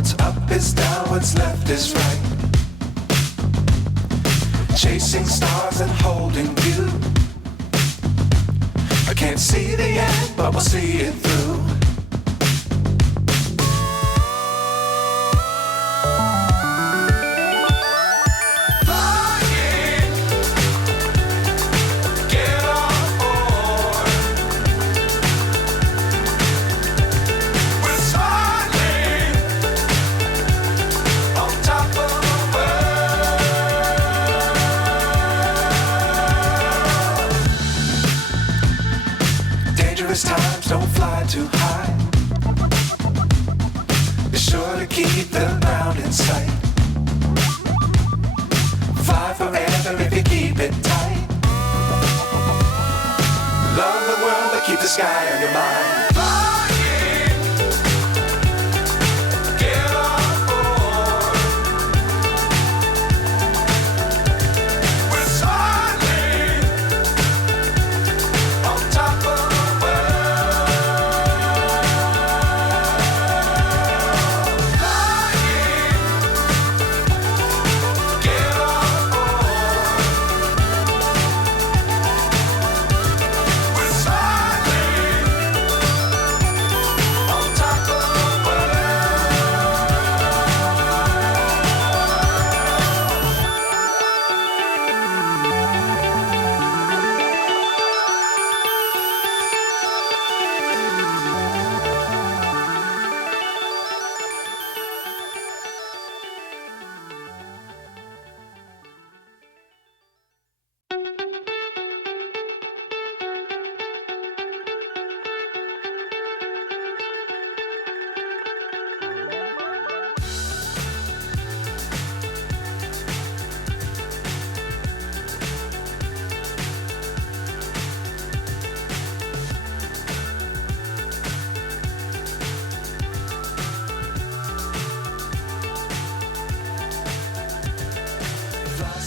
What's up is down, what's left is right. Chasing stars and holding you. I can't see the end, but we'll see it through. Times don't fly too high. Be sure to keep the ground in sight. Fly forever if you keep it tight. Love the world but keep the sky on your mind.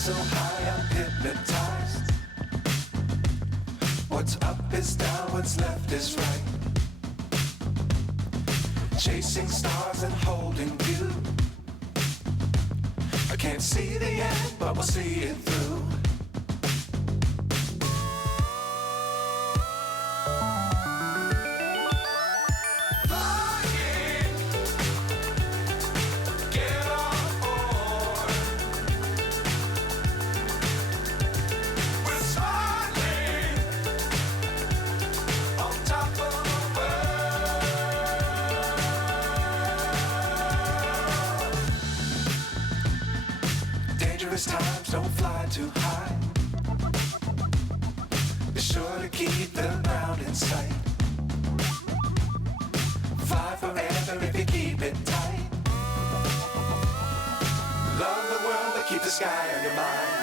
So high I'm hypnotized. What's up is down, what's left is right. Chasing stars and holding you. I can't see the end, but we'll see it through. Times don't fly too high. Be sure to keep the ground in sight. Fly forever if you keep it tight. Love the world but keep the sky on your mind.